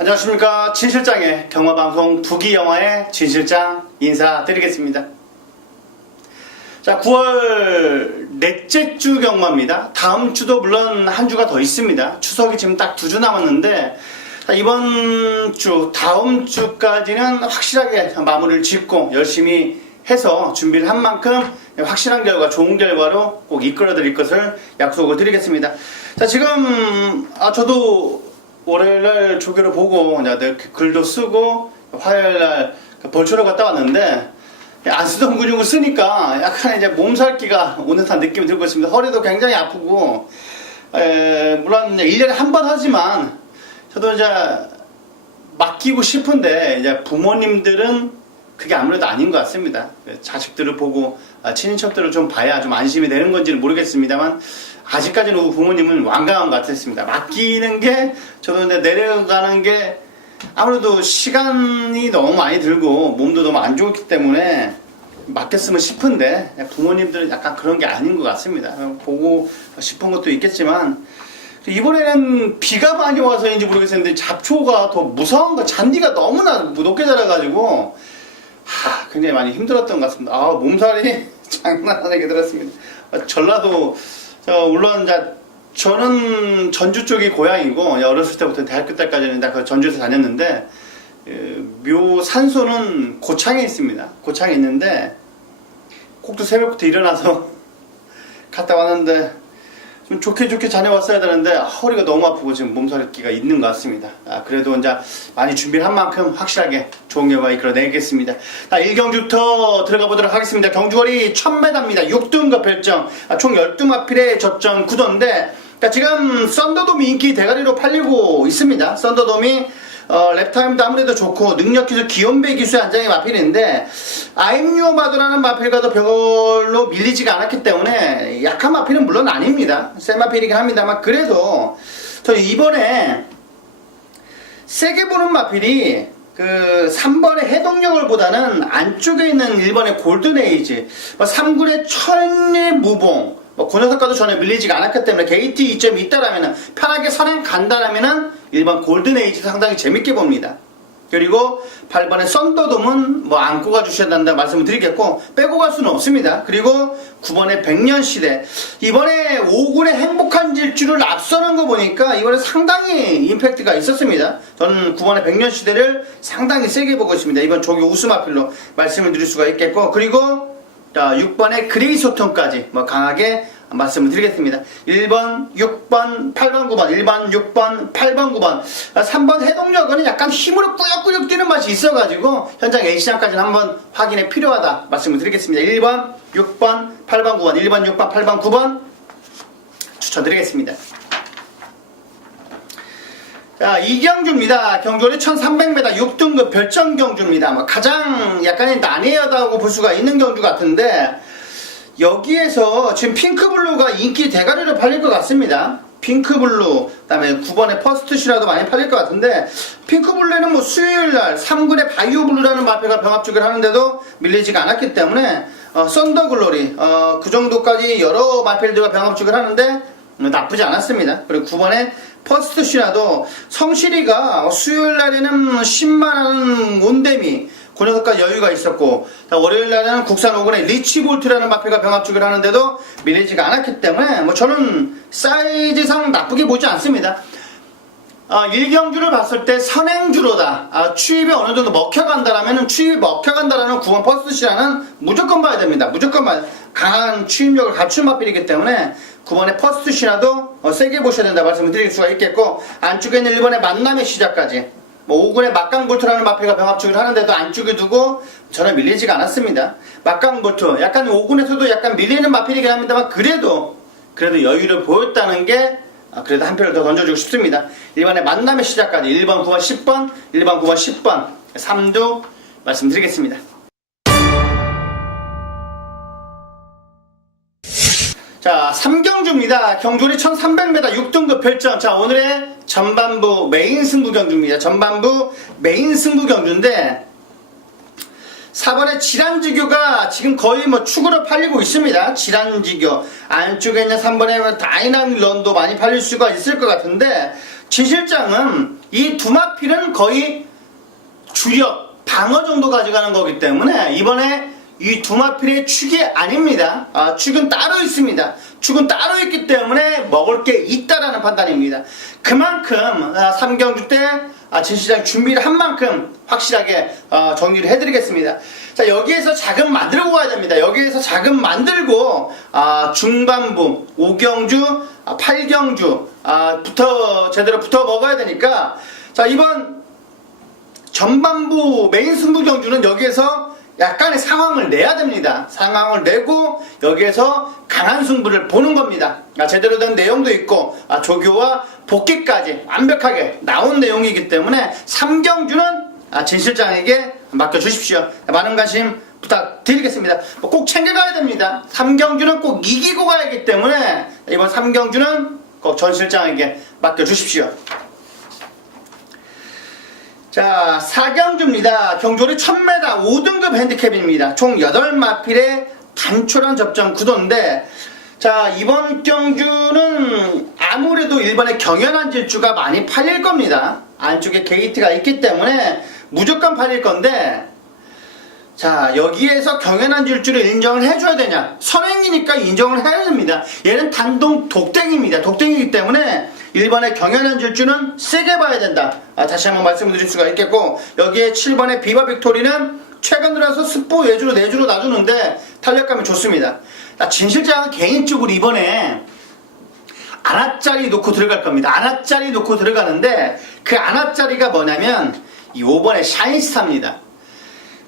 안녕하십니까. 진실장의 경마방송 부기영화의 진실장 인사드리겠습니다. 자, 9월 넷째 주 경마입니다. 다음 주도 물론 한 주가 더 있습니다. 추석이 지금 딱 2주 남았는데 이번 주, 다음 주까지는 확실하게 마무리를 짓고 열심히 해서 준비를 한 만큼 확실한 결과, 좋은 결과로 꼭 이끌어 드릴 것을 약속을 드리겠습니다. 자, 지금 저도 월요일날 조교를 보고 이제 글도 쓰고 화요일날 벌초를 갔다 왔는데 안 쓰던 근육을 쓰니까 약간 이제 몸살기가 오는 듯한 느낌이 들고 있습니다. 허리도 굉장히 아프고 물론 1년에 한 번 하지만 저도 이제 맡기고 싶은데 이제 부모님들은 그게 아무래도 아닌 것 같습니다. 자식들을 보고 친인척들을 좀 봐야 좀 안심이 되는 건지는 모르겠습니다만 아직까지는 우리 부모님은 완강한 것 같았습니다. 맡기는 게 저도 이제 내려가는 게 아무래도 시간이 너무 많이 들고 몸도 너무 안 좋기 때문에 맡겼으면 싶은데 부모님들은 약간 그런 게 아닌 것 같습니다. 보고 싶은 것도 있겠지만 이번에는 비가 많이 와서인지 모르겠는데 잡초가 더 무서운 거, 잔디가 너무나 높게 자라가지고 굉장히 많이 힘들었던 것 같습니다. 몸살이 장난 아니게 들었습니다. 전라도 물론 저는 전주 쪽이 고향이고 어렸을 때부터 대학교 때까지는 다 전주에서 다녔는데 묘 산소는 고창에 있습니다. 고창에 있는데 꼭두 새벽부터 일어나서 갔다 왔는데 좀 좋게 다녀왔어야 되는데 허리가 너무 아프고 지금 몸살기가 있는 것 같습니다. 그래도 이제 많이 준비를 한 만큼 확실하게 좋은 결과 이끌어내겠습니다. 1경주부터 들어가 보도록 하겠습니다. 경주거리 1000m입니다. 6등급 별정 총 12마필의 접전 구도인데 지금 썬더돔이 인기 대가리로 팔리고 있습니다. 썬더돔이 랩타임도 아무래도 좋고 능력기술 기온배 기수의 한 장의 마필인데 아임유어 마도라는 마필과도 별로 밀리지가 않았기 때문에 약한 마필은 물론 아닙니다. 센 마필이긴 합니다만 그래도 저 이번에 세게 보는 마필이 그 3번의 해동력을 보다는 안쪽에 있는 1번의 골든에이지 3군의 천리 무봉 그 녀석과도 전혀 밀리지가 않았기 때문에 게이트 이점이 있다라면 편하게 선행 간다라면 1번 골든에이지 상당히 재밌게 봅니다. 그리고 8번의 썬더돔은 안고 가주셔야 된다 말씀을 드리겠고 빼고 갈 수는 없습니다. 그리고 9번의 백년시대 이번에 5군의 행복한 질주를 앞서는 거 보니까 이번에 상당히 임팩트가 있었습니다. 저는 9번의 백년시대를 상당히 세게 보고 있습니다. 이번 조교 우스마필로 말씀을 드릴 수가 있겠고 그리고 6번의 그레이소톤까지 강하게 말씀을 드리겠습니다. 1번, 6번, 8번, 9번 1번, 6번, 8번, 9번 3번 해동력은 약간 힘으로 꾸역꾸역 뛰는 맛이 있어가지고 현장 A시장까지는 한번 확인이 필요하다 말씀을 드리겠습니다. 1번, 6번, 8번, 9번 1번, 6번, 8번, 9번 추천드리겠습니다. 자, 이경주입니다. 경주거리 1300m 6등급 별정 경주입니다. 가장 약간의 난해하다고 볼 수가 있는 경주 같은데 여기에서 지금 핑크블루가 인기 대가리로 팔릴 것 같습니다. 핑크블루, 그 다음에 9번의 퍼스트시라도 많이 팔릴 것 같은데 핑크블루에는 수요일날 3군의 바이오블루라는 마필과 병합주기를 하는데도 밀리지가 않았기 때문에 썬더글로리 그 정도까지 여러 마필들과 병합주기를 하는데 나쁘지 않았습니다. 그리고 9번에 퍼스트시라도 성실이가 수요일날에는 10만원 온데미 그 녀석까지 여유가 있었고 월요일날에는 국산 5군의 리치볼트라는 마필과 병합주기를 하는데도 밀리지가 않았기 때문에 저는 사이즈상 나쁘게 보지 않습니다. 1경주를 봤을 때 선행주로다. 추입이 어느 정도 먹혀간다라면 추입이 먹혀간다라는 9번 퍼스트시라는 무조건 봐야 됩니다. 무조건 봐야 강한 추입력을 갖춘 마필이기 때문에 9번의 퍼스트시라도 세게 보셔야 된다 말씀을 드릴 수가 있겠고 안쪽에 있는 1번의 만남의 시작까지 5군의 막강볼트라는 마필과 병합주기를 하는데도 안쪽에 두고 전혀 밀리지가 않았습니다. 막강볼트 약간 5군에서도 약간 밀리는 마필이긴 합니다만 그래도 여유를 보였다는 게 그래도 한 표를 더 던져주고 싶습니다. 1번의 만남의 시작까지 1번, 9번, 10번 1번, 9번, 10번 3두 말씀드리겠습니다. 자, 3경주입니다. 경주거리 1300m 6등급 별정. 자, 오늘의 전반부 메인 승부 경주입니다. 전반부 메인 승부 경주인데 4번의 질환지교가 지금 거의 뭐 축으로 팔리고 있습니다. 질환지교. 안쪽에 있는 3번의 다이나믹 런도 많이 팔릴 수가 있을 것 같은데, 진 실장은 이 두 마필은 거의 주력 방어 정도 가져가는 거기 때문에 이번에 이 두 마필의 축이 아닙니다. 축은 따로 있습니다. 축은 따로 있기 때문에 먹을 게 있다라는 판단입니다. 그만큼 3경주 때 진실장 준비를 한 만큼 확실하게 정리를 해드리겠습니다. 자, 여기에서 자금 만들고 가야 됩니다. 여기에서 자금 만들고 중반부 5경주 8경주 제대로 붙어 먹어야 되니까, 자, 이번 전반부 메인 승부 경주는 여기에서 약간의 상황을 내야 됩니다. 상황을 내고 여기에서 강한 승부를 보는 겁니다. 제대로 된 내용도 있고 조교와 복귀까지 완벽하게 나온 내용이기 때문에 3경주는 진 실장에게 맡겨주십시오. 많은 관심 부탁드리겠습니다. 꼭 챙겨가야 됩니다. 3경주는 꼭 이기고 가야하기 때문에 이번 3경주는 꼭 전 실장에게 맡겨주십시오. 자, 4경주입니다. 경주리 1000m 5등급 핸디캡입니다. 총 8마필의 단촐한 접전 구도인데, 자, 이번 경주는 아무래도 일본의 경연한 질주가 많이 팔릴 겁니다. 안쪽에 게이트가 있기 때문에 무조건 팔릴 건데, 자, 여기에서 경연한 질주를 인정을 해줘야 되냐? 선행이니까 인정을 해야 됩니다. 얘는 단독 독땡입니다. 독땡이기 때문에 일본의 경연한 질주는 세게 봐야 된다. 다시 한번 말씀을 드릴 수가 있겠고, 여기에 7번의 비바 빅토리는 최근 들어서 스포 외주로 내주로 놔주는데 탄력감이 좋습니다. 진 실장은 개인적으로 이번에 안압짜리 놓고 들어갈 겁니다. 안압짜리 놓고 들어가는데 그 안압짜리가 뭐냐면 이 5번의 샤인스타입니다.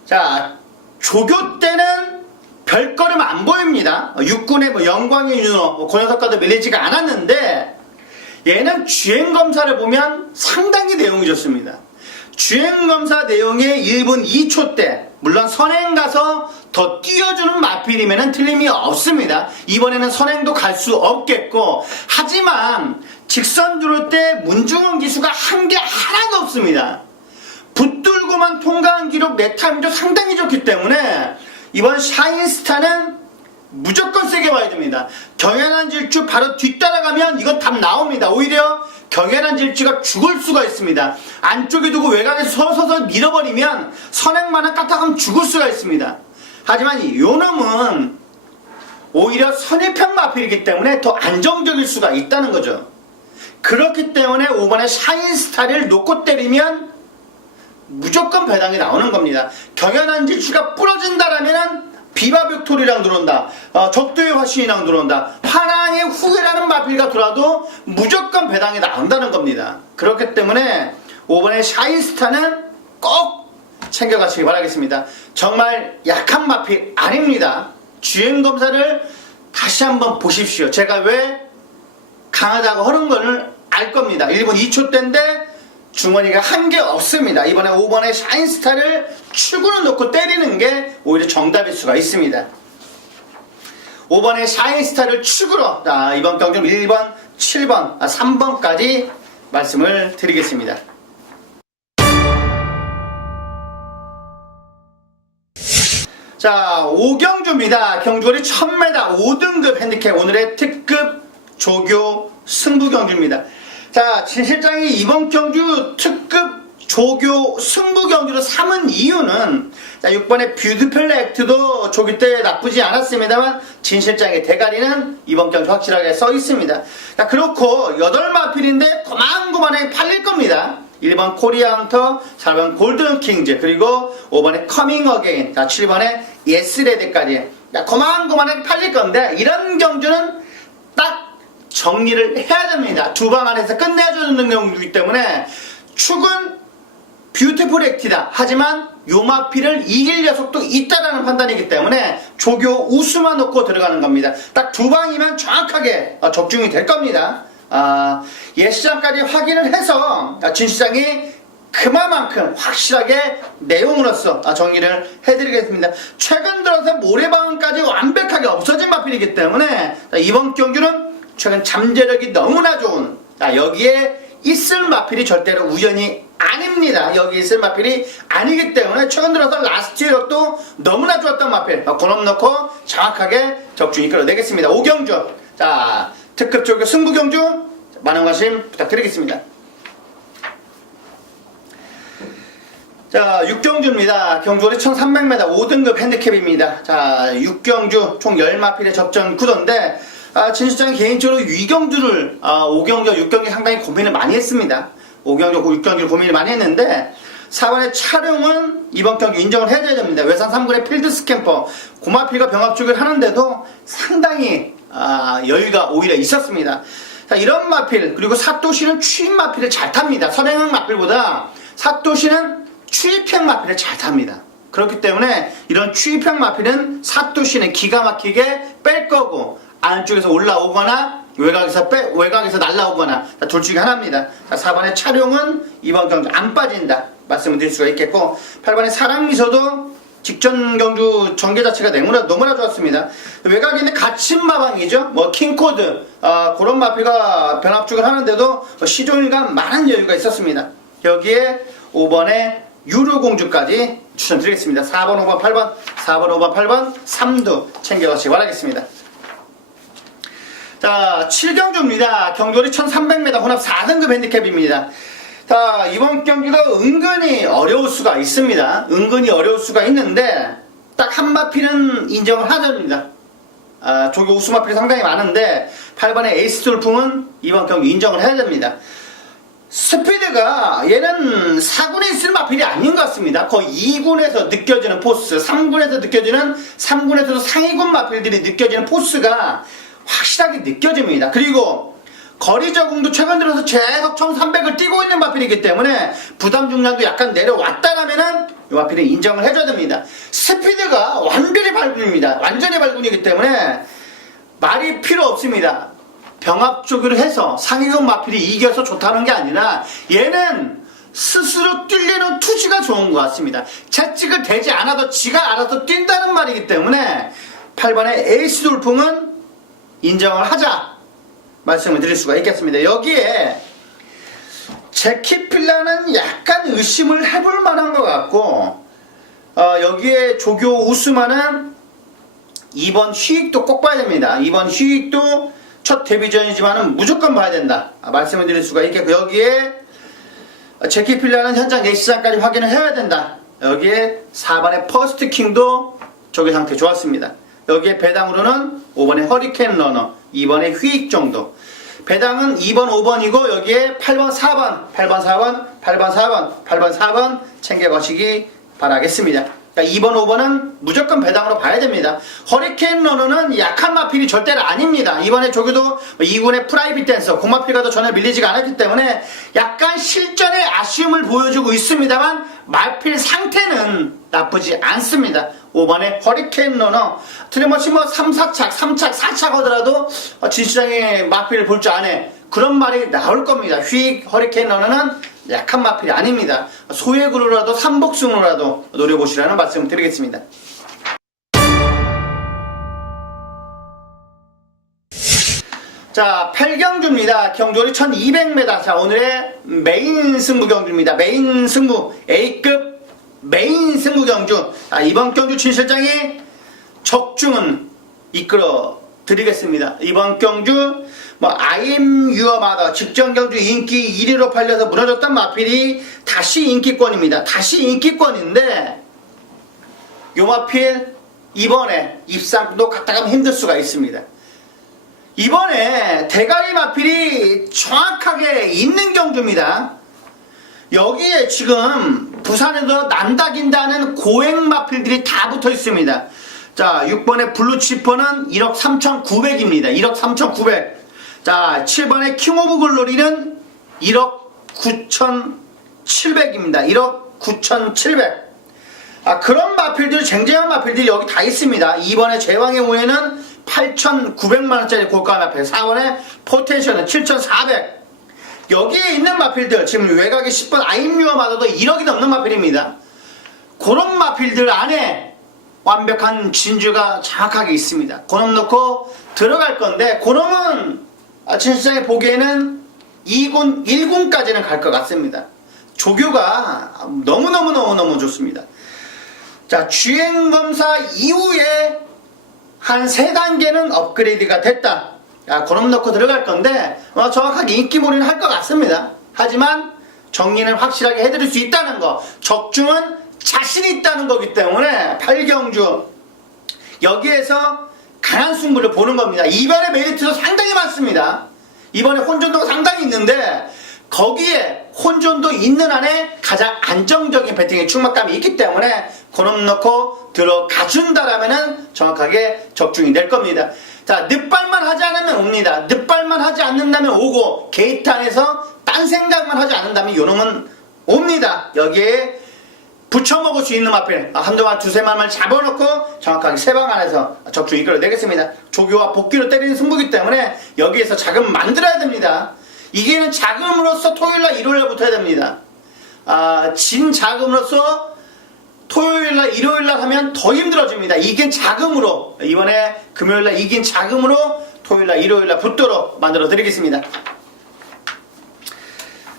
자, 조교 때는 별거름 안 보입니다. 육군의 영광의 윤호, 그 녀석과도 밀리지가 않았는데, 얘는 주행검사를 보면 상당히 내용이 좋습니다. 주행검사 내용의 1분 2초 때, 물론 선행 가서 더 띄워주는 마필이면 틀림이 없습니다. 이번에는 선행도 갈 수 없겠고, 하지만 직선 들어올 때 문중원 기수가 한 게 하나도 없습니다. 붙들고만 통과한 기록 내 타임도 상당히 좋기 때문에 이번 샤인스타는 무조건 세게 봐야 됩니다. 경연한 질주 바로 뒤따라가면 이건 답 나옵니다. 오히려 경연한 질주가 죽을 수가 있습니다. 안쪽에 두고 외곽에서 서서 밀어버리면 선행만한 까딱하면 죽을 수가 있습니다. 하지만 요놈은 오히려 선입편 마필이기 때문에 더 안정적일 수가 있다는 거죠. 그렇기 때문에 5번에 샤인스타를 놓고 때리면 무조건 배당이 나오는 겁니다. 경연한 질주가 부러진다라면은 비바 빅토리랑 들어온다, 적도의 화신이랑 들어온다, 파랑의 후회라는 마필가 들어와도 무조건 배당이 나온다는 겁니다. 그렇기 때문에 5번의 샤인스타는 꼭 챙겨가시기 바라겠습니다. 정말 약한 마필 아닙니다. 주행검사를 다시 한번 보십시오. 제가 왜 강하다고 하는 거를 알 겁니다. 1분 2초 때인데 중원이가 한 게 없습니다. 이번에 5번의 샤인스타를 축으로 놓고 때리는 게 오히려 정답일 수가 있습니다. 5번의 샤인스타를 축으로, 이번 경주 1번, 7번, 3번까지 말씀을 드리겠습니다. 자, 5경주입니다. 경주거리 1000m 5등급 핸디캡, 오늘의 특급 조교 승부 경주입니다. 자, 진 실장이 이번 경주 특급 조교 승부 경주로 삼은 이유는, 자, 6번의 뷰티풀 액트도 조교 때 나쁘지 않았습니다만 진 실장의 대가리는 이번 경주 확실하게 써 있습니다. 자, 그렇고 8마필인데 고만고만하게 팔릴 겁니다. 1번 코리아 헌터, 4번 골든 킹즈, 그리고 5번의 커밍 어게인, 자, 7번의 예스레드까지 고만고만하게 팔릴 건데, 이런 경주는 딱 정리를 해야 됩니다. 두 방 안에서 끝내주는 경우이기 때문에 축은 뷰티풀 액티다. 하지만 요마피를 이길 녀석도 있다라는 판단이기 때문에 조교 우수만 놓고 들어가는 겁니다. 딱 두 방이면 정확하게 적중이 될 겁니다. 예시장까지 확인을 해서 진 시장이 그만큼 확실하게 내용으로서 정리를 해드리겠습니다. 최근 들어서 모래방언까지 완벽하게 없어진 마필이기 때문에 이번 경주는 최근 잠재력이 너무나 좋은, 여기에 있을 마필이 절대로 우연이 아닙니다. 여기 있을 마필이 아니기 때문에 최근 들어서 라스트 이력도 너무나 좋았던 마필, 그놈 넣고 정확하게 적중이 끌어내겠습니다. 5경주, 자, 특급 조교 승부 경주 많은 관심 부탁드리겠습니다. 자, 6경주입니다. 경주거리 1300m 5등급 핸디캡입니다. 자, 6경주 총 10마필의 접전 구도인데, 진실장이 개인적으로 2경주를, 5경주, 6경주 상당히 고민을 많이 했습니다. 5경주, 6경주를 고민을 많이 했는데, 4번의 차룡은 이번 경기 인정을 해줘야 됩니다. 외산 3군의 필드 스캠퍼, 고마필과 병합죽을 하는데도 상당히, 여유가 오히려 있었습니다. 자, 이런 마필, 그리고 사토시는 추입 마필을 잘 탑니다. 선행형 마필보다 사토시는 추입형 마필을 잘 탑니다. 그렇기 때문에 이런 추입형 마필은 사토시는 기가 막히게 뺄 거고, 안쪽에서 올라오거나 외곽에서 날라오거나 둘 중에 하나입니다. 자, 4번의 차룡은 이번 경주 안 빠진다 말씀을 드릴 수가 있겠고, 8번의 사랑미소도 직전 경주 전개 자체가 너무나 좋았습니다. 외곽에 있는 갇힌 마방이죠. 뭐 킹코드 그런 마필과 변합죽을 하는데도 시종일관 많은 여유가 있었습니다. 여기에 5번의 유료공주까지 추천드리겠습니다. 4번, 5번, 8번, 4번, 5번, 8번, 3두 챙겨가시기 바라겠습니다. 자, 7경주입니다. 경주거리 1300m 혼합 4등급 핸디캡입니다. 자, 이번 경기가 은근히 어려울 수가 있습니다. 은근히 어려울 수가 있는데, 딱 한 마필은 인정을 하셔야 됩니다. 조교 우수 마필이 상당히 많은데, 8번의 에이스 돌풍은 이번 경기 인정을 해야 됩니다. 스피드가 얘는 4군에 있을 마필이 아닌 것 같습니다. 거의 2군에서 느껴지는 포스, 3군에서 느껴지는 3군에서도 상위군 마필들이 느껴지는 포스가 확실하게 느껴집니다. 그리고 거리 적응도 최근 들어서 계속 1300을 뛰고 있는 마필이기 때문에 부담 중량도 약간 내려왔다라면은 이 마필은 인정을 해줘야 됩니다. 스피드가 완전히 발군입니다. 완전히 발군이기 때문에 말이 필요 없습니다. 병합쪽으로 해서 상위군 마필이 이겨서 좋다는 게 아니라 얘는 스스로 뛰려는 투지가 좋은 것 같습니다. 채찍을 대지 않아도 지가 알아서 뛴다는 말이기 때문에 8번의 에이스 돌풍은 인정을 하자 말씀을 드릴 수가 있겠습니다. 여기에 제키필라는 약간 의심을 해볼 만한 것 같고, 여기에 조교 우스마는 이번 휴익도 꼭 봐야 됩니다. 이번 휴익도 첫 데뷔전이지만은 무조건 봐야 된다 말씀을 드릴 수가 있겠고, 여기에 제키필라는 현장 예시장까지 확인을 해야 된다. 여기에 4번의 퍼스트킹도 조교 상태 좋았습니다. 여기에 배당으로는 5번의 허리케인 러너, 2번의 휘익 정도. 배당은 2번, 5번이고 여기에 8번, 4번, 8번, 4번, 8번, 4번, 8번, 4번 챙겨가시기 바라겠습니다. 그러니까 2번, 5번은 무조건 배당으로 봐야 됩니다. 허리케인 러너는 약한 마필이 절대로 아닙니다. 이번에 조교도 2군의 프라이빗 댄서, 고마필과도 전혀 밀리지가 않았기 때문에 약간 실전의 아쉬움을 보여주고 있습니다만 마필 상태는 나쁘지 않습니다. 5번의 허리케인 러너, 틀림없이 뭐 3, 4착, 3착, 4착 하더라도 진시장의 마필을 볼 줄 아네, 그런 말이 나올 겁니다. 휙 허리케인 러너는 약한 마필이 아닙니다. 소액으로라도 3복승으로라도 노려보시라는 말씀을 드리겠습니다. 자, 8경주입니다. 경주거리 1200m. 자, 오늘의 메인 승부 경주입니다. 메인 승부, A급 메인 승부 경주. 이번 경주 진실장이 적중은 이끌어 드리겠습니다. 이번 경주 I'm your mother 직전 경주 인기 1위로 팔려서 무너졌던 마필이 다시 인기권입니다. 다시 인기권인데 요 마필 이번에 입상도 갔다 가면 힘들 수가 있습니다. 이번에 대가리 마필이 정확하게 있는 경주입니다. 여기에 지금 부산에서 난다긴다는 고액 마필들이 다 붙어 있습니다. 자, 6번의 블루치퍼는 1억 3,900입니다. 1억 3,900. 자, 7번의 킹 오브 글로리는 1억 9,700입니다. 1억 9,700. 그런 마필들, 쟁쟁한 마필들이 여기 다 있습니다. 2번의 제왕의 후예는 8,900만원짜리 고가 마필. 4번의 포텐션은 7,400. 여기에 있는 마필들, 지금 외곽에 10번 아임유어마저도 1억이 넘는 마필입니다. 그런 마필들 안에 완벽한 진주가 정확하게 있습니다. 그놈 넣고 들어갈 건데, 그놈은 진실장이 보기에는 2군, 1군까지는 갈 것 같습니다. 조교가 너무너무 좋습니다. 자, 주행검사 이후에 한 3단계는 업그레이드가 됐다. 그놈 넣고 들어갈 건데, 정확하게 인기몰이는 할 것 같습니다. 하지만 정리는 확실하게 해드릴 수 있다는 거, 적중은 자신이 있다는 거기 때문에 8경주 여기에서 강한 승부를 보는 겁니다. 이번에 메리트도 상당히 많습니다. 이번에 혼전도가 상당히 있는데 거기에 혼전도 있는 안에 가장 안정적인 배팅의 충막감이 있기 때문에 그놈 넣고 들어가준다라면은 정확하게 적중이 될 겁니다. 자, 늦발만 하지 않으면 옵니다. 늦발만 하지 않는다면 오고 게이트 안에서 딴 생각만 하지 않는다면 요놈은 옵니다. 여기에 붙여먹을 수 있는 마필 한동안 두세 마음을 잡아놓고 정확하게 세 방 안에서 적중 이끌어내겠습니다. 조교와 복귀로 때리는 승부기 때문에 여기에서 자금 만들어야 됩니다. 이게는 자금으로서 토요일날 일요일날 붙어야 됩니다. 진 자금으로서 토요일날 일요일날 하면 더 힘들어집니다. 이긴 자금으로 이번에 금요일날 이긴 자금으로 토요일날 일요일날 붙도록 만들어 드리겠습니다.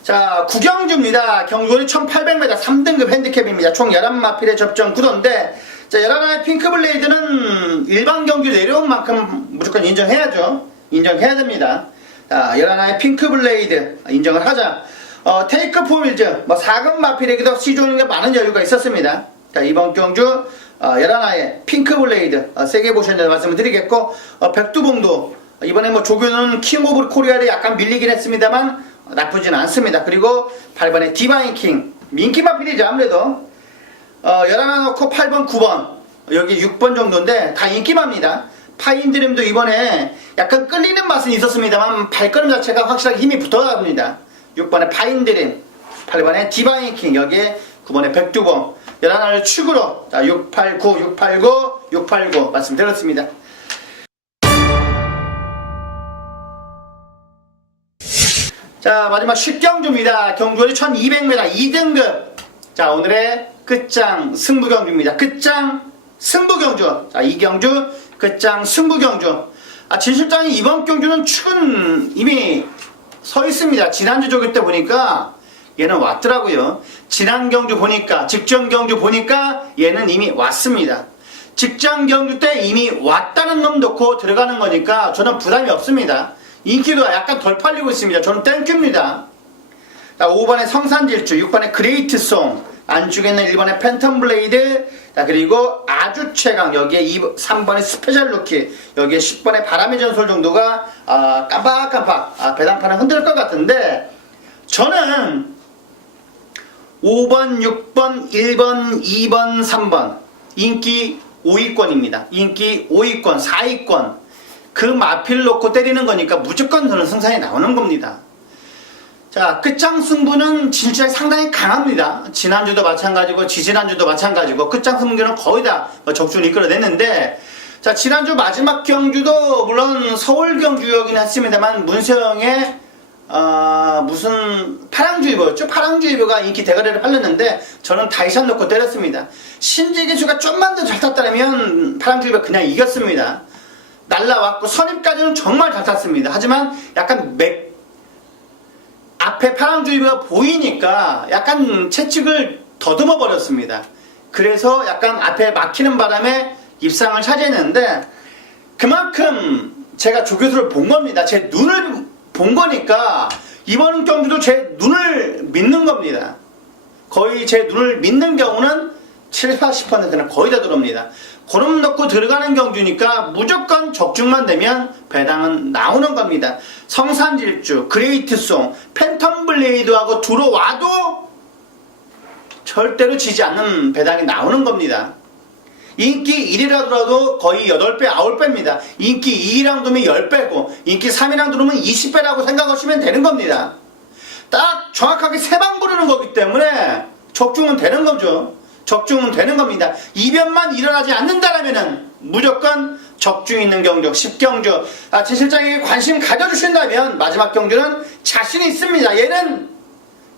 자, 구경주입니다. 경주는 1800m 3등급 핸디캡입니다. 총 11마필의 접전 구도인데, 자, 11마의 핑크블레이드는 일반 경주 내려온 만큼 무조건 인정해야죠. 인정해야 됩니다. 자, 11마의 핑크블레이드 인정을 하자. 테이크 포밀즈, 4급 마필에게도 시조는게 많은 여유가 있었습니다. 자, 이번 경주 11마의 핑크블레이드 세게 보셨는지 말씀을 드리겠고, 백두봉도 이번에 조교는 킹 오브 코리아를 약간 밀리긴 했습니다만 나쁘진 않습니다. 그리고 8번에 디바인 킹 민키 마필이죠. 아무래도 11화 넣고 8번 9번 여기 6번 정도인데 다 인기마입니다. 파인드림도 이번에 약간 끌리는 맛은 있었습니다만 발걸음 자체가 확실하게 힘이 붙어갑니다. 6번에 파인드림, 8번에 디바인 킹, 여기에 9번에 백두봉, 11화를 축으로 689, 689, 689 말씀드렸습니다. 자, 마지막 10경주입니다. 경주는 1200m 2등급. 자, 오늘의 끝장 승부경주입니다. 끝장 승부경주. 자, 이 경주 끝장 승부경주. 진실장이 이번 경주는 축은 이미 서 있습니다. 지난주 조교 때 보니까 얘는 왔더라고요. 지난 경주 보니까, 직전 경주 보니까 얘는 이미 왔습니다. 직전 경주 때 이미 왔다는 놈 놓고 들어가는 거니까 저는 부담이 없습니다. 인기도 약간 덜 팔리고 있습니다. 저는 땡큐입니다. 자, 5번에 성산질주, 6번에 그레이트송, 안쪽에는 1번에 팬텀 블레이드, 자, 그리고 아주 최강, 여기에 3번에 스페셜 루키, 여기에 10번에 바람의 전설 정도가 깜빡깜빡 배당판을 흔들 것 같은데, 저는 5번, 6번, 1번, 2번, 3번 인기 5위권입니다. 인기 5위권, 4위권 그 마필 놓고 때리는 거니까 무조건 저는 승산이 나오는 겁니다. 자, 끝장 승부는 진짜 상당히 강합니다. 지난주도 마찬가지고 지지난주도 마찬가지고 끝장 승부는 거의 다 적중을 이끌어냈는데, 자, 지난주 마지막 경주도 물론 서울 경주였긴 했습니다만 문세영의 무슨 파랑주의보였죠? 파랑주의보가 인기 대가리를 팔렸는데 저는 다이샷 놓고 때렸습니다. 신재기수가 좀만 더 잘 탔다면 파랑주의보 그냥 이겼습니다. 날라왔고 선입까지는 정말 잘 탔습니다. 하지만 약간 앞에 파랑주의보가 보이니까 약간 채찍을 더듬어 버렸습니다. 그래서 약간 앞에 막히는 바람에 입상을 차지했는데 그만큼 제가 조교수를 본 겁니다. 제 눈을 본 거니까 이번 경주도 제 눈을 믿는 겁니다. 거의 제 눈을 믿는 경우는 70, 80%는 거의 다 들어옵니다. 그럼 넣고 들어가는 경주니까 무조건 적중만 되면 배당은 나오는 겁니다. 성산질주, 그레이트송, 팬텀 블레이드하고 들어와도 절대로 지지 않는 배당이 나오는 겁니다. 인기 1위라더라도 거의 8배, 9배입니다. 인기 2위랑 두면 10배고 인기 3위랑 두면 20배라고 생각하시면 되는 겁니다. 딱 정확하게 세 방 부르는 거기 때문에 적중은 되는 거죠. 적중은 되는 겁니다. 이변만 일어나지 않는다라면은 무조건 적중 있는 경주, 10경주. 제 실장에게 관심 가져주신다면 마지막 경주는 자신이 있습니다. 얘는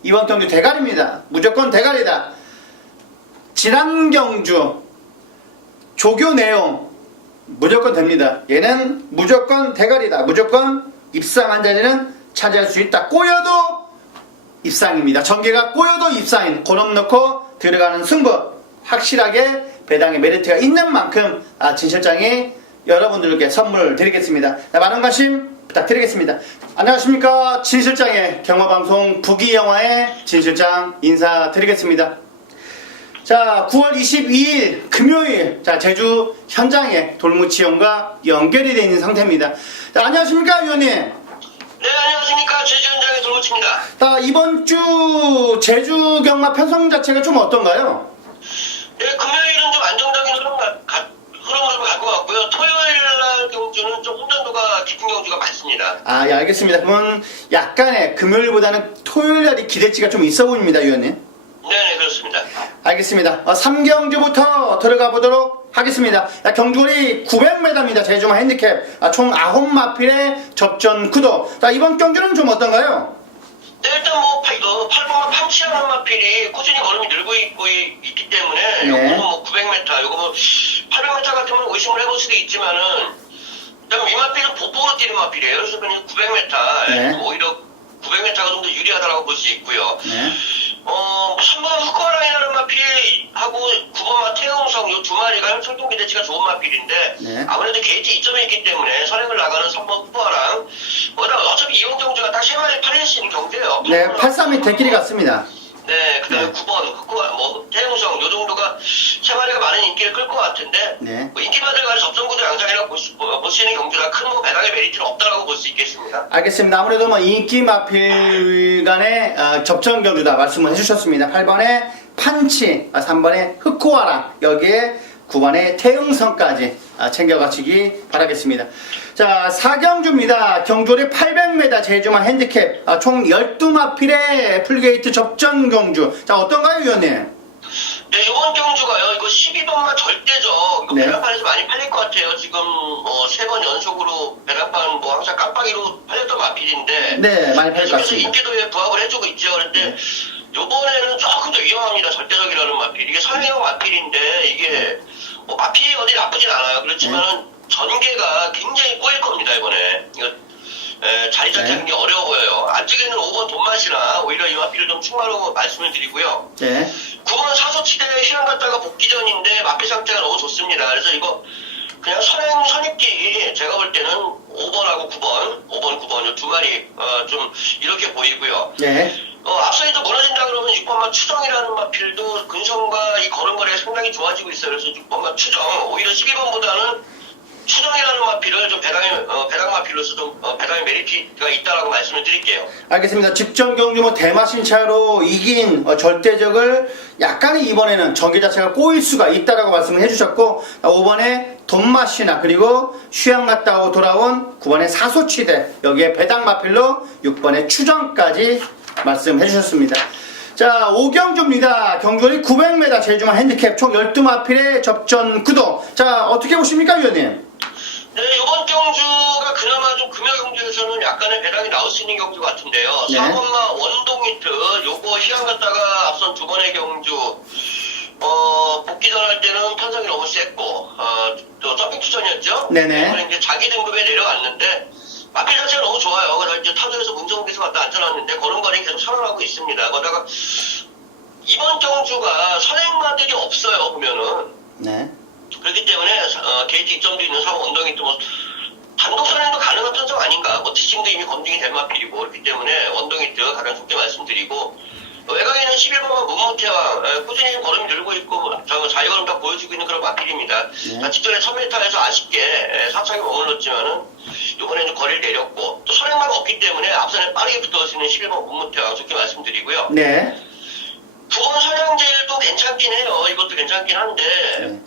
이번 경주 대가리입니다. 무조건 대가리다. 지난 경주 조교 내용 무조건 됩니다. 얘는 무조건 대가리다. 무조건 입상한 자리는 차지할 수 있다. 꼬여도 입상입니다. 전개가 꼬여도 입상인 그놈 넣고 들어가는 승부, 확실하게 배당의 메리트가 있는 만큼 진 실장이 여러분들께 선물 드리겠습니다. 많은 관심 부탁드리겠습니다. 안녕하십니까. 진실장의 경마방송 부기영화의 진실장 인사드리겠습니다. 자, 9월 22일 금요일, 자, 제주 현장에 돌무치형과 연결이 되어 있는 상태입니다. 자, 안녕하십니까, 위원님. 네, 안녕하십니까. 제주 현장의 돌무치입니다. 자, 이번 주 제주 경마 편성 자체가 좀 어떤가요? 네, 금요일은 좀 안정적인 흐름으로 갈 것 같고요. 토요일 날 경주는 좀 혼전도가 깊은 경주가 많습니다. 아, 예, 알겠습니다. 그러면 약간의 금요일보다는 토요일 날이 기대치가 좀 있어 보입니다, 위원님. 네, 그렇습니다. 알겠습니다. 3경주부터 들어가 보도록 하겠습니다. 경주거리 900m입니다. 제주마 핸디캡. 총 9마필의 접전 구도. 자, 이번 경주는 좀 어떤가요? 네, 일단 뭐, 8번만 팡치하는 마필이 꾸준히 걸음이 늘고 있기 때문에, 네. 요거는 뭐 900m, 요거 뭐 800m 같으면 의심을 해볼 수도 있지만은, 일단 이 마필은 보폭으로 뛰는 마필이에요. 그래서 그냥 900m, 네. 오히려 900m가 좀 더 유리하다고 볼 수 있고요. 네. 3번 후커랑이라는 마필하고 9번 마태용성 이 두 마리가 출동 기대치가 좋은 마필인데 네. 아무래도 게이트 이점이 있기 때문에 선행을 나가는 3번 후커랑 어차피 이용 경주가 딱 3마리 팔릴 수 있는 경주예요. 네, 83이 대끼리 같습니다. 네, 그 다음에 네. 9번 후커, 태용성 요 정도가 3마리가 많은 인기를 끌 것 같은데 네. 뭐 인기받을 간의 접전구도 양상이라고 볼 수 있는 경주라 큰 뭐 배당의 메리트는 없다라고 볼 수 있겠습니다. 알겠습니다. 아무래도 뭐 인기 마필 간의 접전 경주다 말씀을 해주셨습니다. 8번에 판치, 3번에 흑코아라, 여기에 9번에 태응성까지 챙겨가시기 바라겠습니다. 자, 4경주입니다. 경주리 800m 제주마 핸디캡, 총 12마필의 풀게이트 접전 경주. 자, 어떤가요, 위원님? 네, 이번 경주가요, 이거 12번만 절대적, 이거 네. 배당판에서 많이 팔릴 것 같아요. 지금, 3번 연속으로 배당판 항상 깜빡이로 팔렸던 마필인데. 네, 많이 팔릴 것 계속해서 같습니다. 인기도에 부합을 해주고 있죠. 그런데, 요번에는 조금 더 위험합니다. 절대적이라는 마필. 이게 선행형 마필인데, 이게, 마필이 어디 나쁘진 않아요. 그렇지만은, 전개가 굉장히 꼬일 겁니다, 이번에. 이거, 자리 잡히는 게 어려워 보여요. 안쪽에는 5번 돈맛이나 오히려 이 마필을 좀 충마로 말씀을 드리고요. 네. 9번 사소치대에 시간 갔다가 복귀전인데 마필 상태가 너무 좋습니다. 그래서 이거 그냥 선입기 제가 볼 때는 5번하고 9번 이 두 마리 좀 이렇게 보이고요. 네. 앞서에도 무너진다 그러면 6번만 추정이라는 마필도 근성과 이 걸음거리가 상당히 좋아지고 있어요. 그래서 6번만 추정 오히려 12번보다는 추정이라는 마필을 좀 배당 마필로서 좀 배당의 메리트가 있다라고 말씀을 드릴게요. 알겠습니다. 직전 경주 뭐 대마신 차로 이긴 절대적을 약간의 이번에는 전개 자체가 꼬일 수가 있다라고 말씀을 해주셨고 5번에 돈맛이나 그리고 휴양 갔다 돌아온 9번에 사소치대 여기에 배당 마필로 6번에 추정까지 말씀해 주셨습니다. 자, 5경주입니다. 경주리 900m 제주마 핸디캡 총 12마필의 접전 구도. 자, 어떻게 보십니까, 위원님? 네, 이번 경주가 그나마 좀 금요 경주에서는 약간의 배당이 나올 수 있는 경주 같은데요. 네. 4번마 원동히트, 요거 시간 갔다가 앞선 두 번의 경주, 복귀전 할 때는 편성이 너무 셌고, 또 점핑 투전이었죠? 네네. 그래서 이제 자기 등급에 내려왔는데, 마필 자체가 너무 좋아요. 그래서 이제 타전에서 문정국에서 갔다 앉혀놨는데, 걸음걸이 계속 살아나고 있습니다. 거다가, 이번 경주가 선행마들이 없어요, 보면은. 네. 그렇기 때문에 게이트 입점도 있는 3번 원동이 또 단독 선행도 가능한 편성 아닌가. 티칭도 이미 검증이 된 마필이고 그렇기 때문에 원동이트 가장 좋게 말씀드리고 외곽에는 11번만 문무태왕 꾸준히 걸음이 늘고 있고 자유걸음 다 보여주고 있는 그런 마필입니다. 네. 직전에 1000m에서 아쉽게 사창에 머물렀지만은 이번에는 거리를 내렸고 또 선행마가 없기 때문에 앞선에 빠르게 붙어지는 11번 문무태왕 좋게 말씀드리고요. 네. 9번 선양제일도 괜찮긴 해요. 이것도 괜찮긴 한데 네.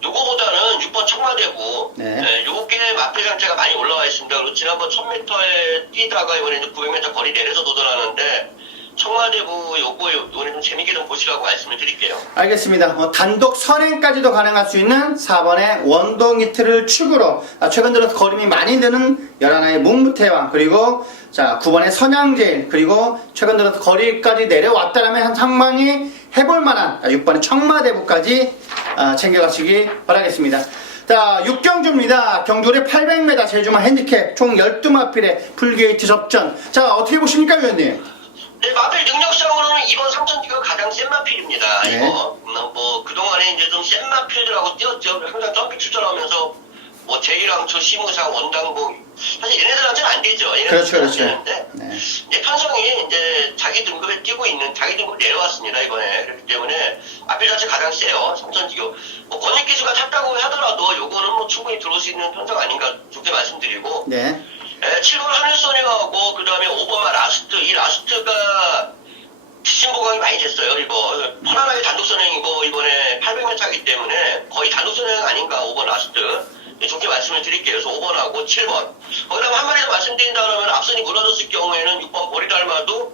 요거보다는 6번 청마대고, 네. 요게 마필 상태가 많이 올라와 있습니다. 그리고 지난번 1000m에 뛰다가 이번에 900m 거리 내려서 도전하는데, 청마대고 요번에 좀 재밌게 좀 보시라고 말씀을 드릴게요. 알겠습니다. 단독 선행까지도 가능할 수 있는 4번의 원동이트를 축으로 최근 들어서 걸음이 많이 드는 11하의 문무태왕 그리고 자 9번의 선양제일 그리고 최근 들어서 거리까지 내려왔다라면 한 상당히 해볼 만한 6번의 청마대부까지 챙겨가시기 바라겠습니다. 자, 6경주입니다. 경주리 800m 제주마 핸디캡 총 12마필의 풀게이트 접전. 자, 어떻게 보십니까, 위원님? 네, 마필 능력상으로는 이번 삼천기가 가장 센 마필입니다. 네. 이거, 그동안에 이제 좀 센 마필들하고 뛰었죠. 항상 점핑 출전하면서 뭐 제1왕초, 시무상, 원당봉 사실 얘네들한테는 안 되죠. 그렇죠, 얘네들한테는 그렇죠. 안 되는데 네. 이제 편성이 이제 자기 등급에 뛰고 있는 자기 등급 내려왔습니다 이번에. 그렇기 때문에 앞필 자체 가장 세요. 삼천지교. 뭐 권익기수가 탔다고 하더라도 요거는 뭐 충분히 들어올 수 있는 편성 아닌가 좋게 말씀드리고. 네. 7번 하늘소녀하고 그 다음에 5번만 라스트. 이 라스트가 신보강이 많이 됐어요. 이거 편안하게 단독 선행이고 이번에 800m 타기 때문에 거의 단독 선행 아닌가 5번 라스트. 좋게 말씀을 드릴게요. 그래서 5번하고 7번. 거기다가 한 마디 더 말씀드린다 그러면 앞선이 무너졌을 경우에는 6번 보리달마도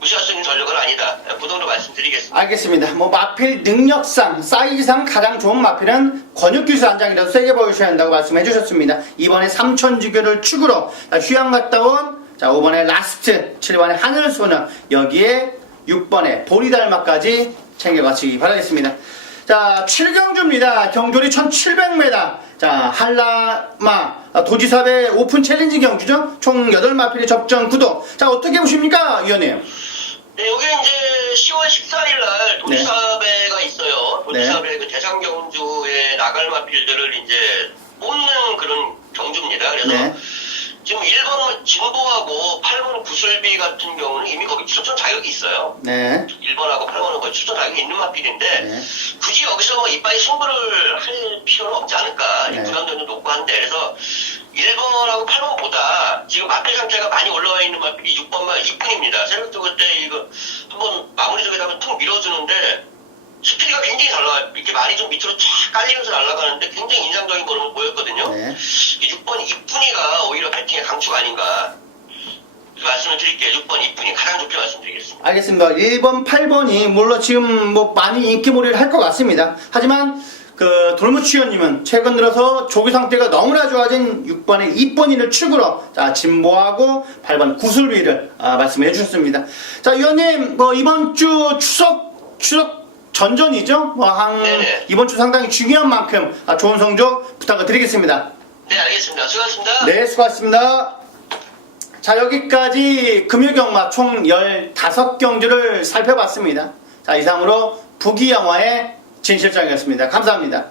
무시할 수 있는 전력은 아니다. 그 정도 말씀드리겠습니다. 알겠습니다. 뭐 마필 능력상 사이즈상 가장 좋은 마필은 권육기수 안장이라도 세게 보여주셔야 한다고 말씀해 주셨습니다. 이번에 삼천지교를 축으로 휴양 갔다 온 5번에 라스트, 7번에 하늘소녀, 여기에 6번에 보리달마까지 챙겨가시기 바라겠습니다. 자, 7경주입니다. 경距리 1700m. 자, 한라마 도지사배 오픈 챌린지 경주죠. 총 8마필의 접전 구도. 자, 어떻게 보십니까, 위원님? 네, 여기 이제 10월 14일 날 도지사배가 있어요. 도지사배 그 대상 경주에 나갈 마필들을 이제 뽑는 그런 경주입니다. 그래서 네. 지금 1번 진보하고 8번 구슬비 같은 경우는 이미 거기 출전 자격이 있어요. 네. 1번하고 8번은 거의 출전 자격이 있는 마필인데 네. 굳이 여기서 뭐 이빠이 승부를 할 필요는 없지 않을까. 네. 부담도는 높고 한데 그래서 1번하고 8번보다 지금 마필 상태가 많이 올라와 있는 마필이 6번만 2분입니다. 새벽도 그때 이거 한번 마무리 쪽에다가 툭 밀어주는데 스피드가 굉장히 잘 나와요. 이렇게 말이 좀 밑으로 쫙 깔리면서 날아가는데 굉장히 인상적인 걸음을 보였거든요. 네. 6번 이쁜이가 오히려 배팅의 강추가 아닌가. 말씀을 드릴게요. 6번 이쁜이 가장 좋게 말씀드리겠습니다. 알겠습니다. 1번, 8번이 물론 지금 뭐 많이 인기몰이를 할 것 같습니다. 하지만 그 돌무치위원님은 최근 들어서 조기 상태가 너무나 좋아진 6번의 이쁜이를 축으로 자 진보하고 8번 구슬비를 말씀해 주셨습니다. 자 위원님 뭐 이번 주 추석 전전이죠. 뭐 네네. 이번 주 상당히 중요한 만큼 좋은 성적 부탁을 드리겠습니다. 네, 알겠습니다. 수고하셨습니다. 네, 수고하셨습니다. 자, 여기까지 금요경마 총 15경주를 살펴봤습니다. 자, 이상으로 부기영화의 진실장이었습니다. 감사합니다.